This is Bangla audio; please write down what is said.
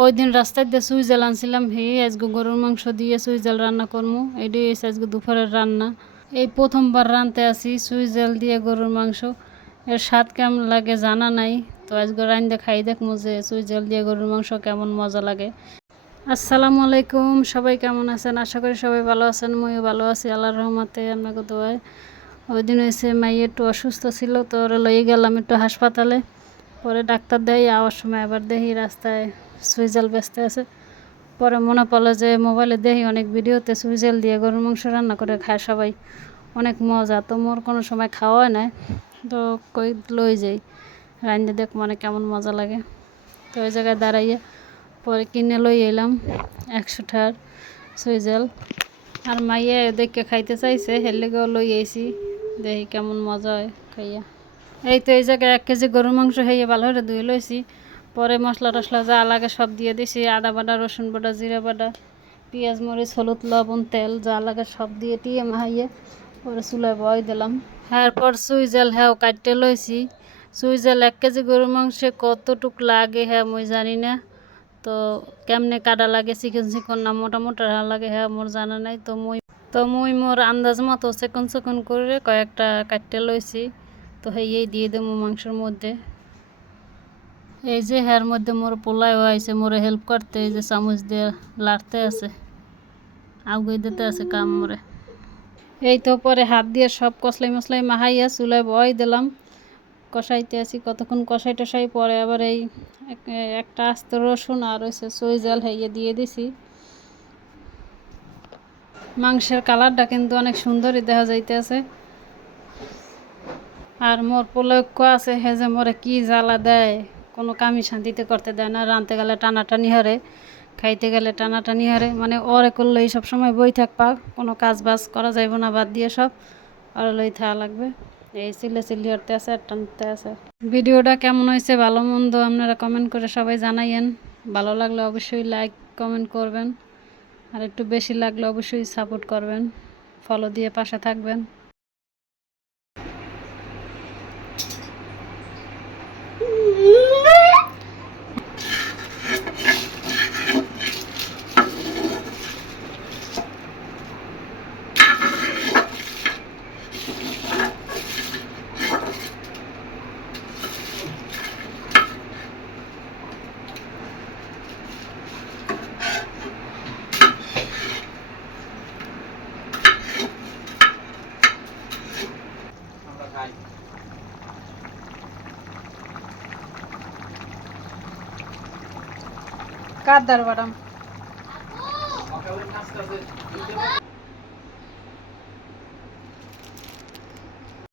ওই দিন রাস্তায় দিয়ে সুইজাল আনছিলাম, আজকে গরুর মাংস দিয়ে সুইজাল রান্না করবো। এটাই হচ্ছে আজকে দুপুরের রান্না। এই প্রথমবার রাঁধতে আসি সুইজাল দিয়ে গরুর মাংস। এর স্বাদ কেমন লাগে জানা নাই, তো আজকে রাঁধতে খাই দেখবো যে সুইজাল দিয়ে গরুর মাংস কেমন মজা লাগে। আসসালামু আলাইকুম, সবাই কেমন আছেন? আশা করি সবাই ভালো আছেন। মইও ভালো আছি আল্লাহর রহমতে, আপনাকে দোয়ায়। ওই দিন হয়েছে মাই একটু অসুস্থ ছিল, তো ওরা লয়ে গেলাম একটু হাসপাতালে। পরে ডাক্তার দেয়, আওয়ার সময় আবার দেখি রাস্তায় সুইজাল বেচতে আছে। পরে মনে পড়লো যে মোবাইলে দেখি অনেক ভিডিওতে সুইজাল দিয়ে গরুর মাংস রান্না করে খায় সবাই, অনেক মজা। তো মোর কোনো সময় খাওয়া হয় না, তো কই লই যাই রান্না দেখ মানে কেমন মজা লাগে। তো ওই জায়গায় দাঁড়াইয়ে পরে কিনে লই এলাম 100 টাকার সুইজাল। আর মাইয়া দেখে খাইতে চাইছে, হের লেগেও লই আইছি, দেখি কেমন মজা হয় খাইয়া। এই তো এই জায়গায় 1 কেজি গরুর মাংস হইয়ে ভালো করে ধুয়ে লইছি। পরে মশলা টশলা যা লাগে সব দিয়ে দিছি, আদা বাটা, রসুন বাটা, জিরা বাটা, পেঁয়াজ, মরিচ, হলুদ, লবণ, তেল যা লাগে সব দিয়ে টিয়ে মাহাইয়ে পরে চুলায় বয় দিলাম। এরপর সুইজাল কাটতে লইছি। সুইজাল 1 কেজি গরুর মাংসে কতটুক লাগে মুই জানি না, তো কেমনে কাটা লাগে, চিকন চিকন না মোটা মোটা লাগে মোর জানা নাই। তো মুই মোর আন্দাজ মতো চিকন চিকন করে কয়েকটা কাটতে লইছি। তো এই দিয়ে দেবো মাংসের মধ্যে। এই যে মধ্যে মোর পোলায় হয়েছে মোরে হেল্প করতে, এই যে চামচ দিয়ে লাড়তে আছে, আগুই দিতে আছে কাম মোরে। এই তো পরে হাত দিয়ে সব কসলাই মশলাই মাহাইয়া চুলায় বয় দিলাম, কষাইতে আছি কতক্ষণ কষাই টষাই। পরে আবার এই একটা আস্ত রসুন আর হয়েছে সুইজাল দিয়ে দিছি। মাংসের কালারটা কিন্তু অনেক সুন্দরই দেখা যাইতেছে। আর মোর পোলক্ষ আছে যে মোরে কি জ্বালা দেয়, কোনো কামি শান্তিতে করতে দেয় না। রাঁধতে গেলে টানাটানি হারে, খাইতে গেলে টানাটানি হারে, মানে ওরে করলেই সবসময় বই থাকবা, কোনো কাজ বাজ করা যাইব না, বাদ দিয়ে সব আর লই থাকা লাগবে। এই চিল্লি হতে আছে আর টানতে আছে। ভিডিওটা কেমন হয়েছে ভালো মন্দ আপনারা কমেন্ট করে সবাই জানাইয়েন। ভালো লাগলে অবশ্যই লাইক কমেন্ট করবেন, আর একটু বেশি লাগলে অবশ্যই সাপোর্ট করবেন, ফলো দিয়ে পাশে থাকবেন। কার দার বাদাম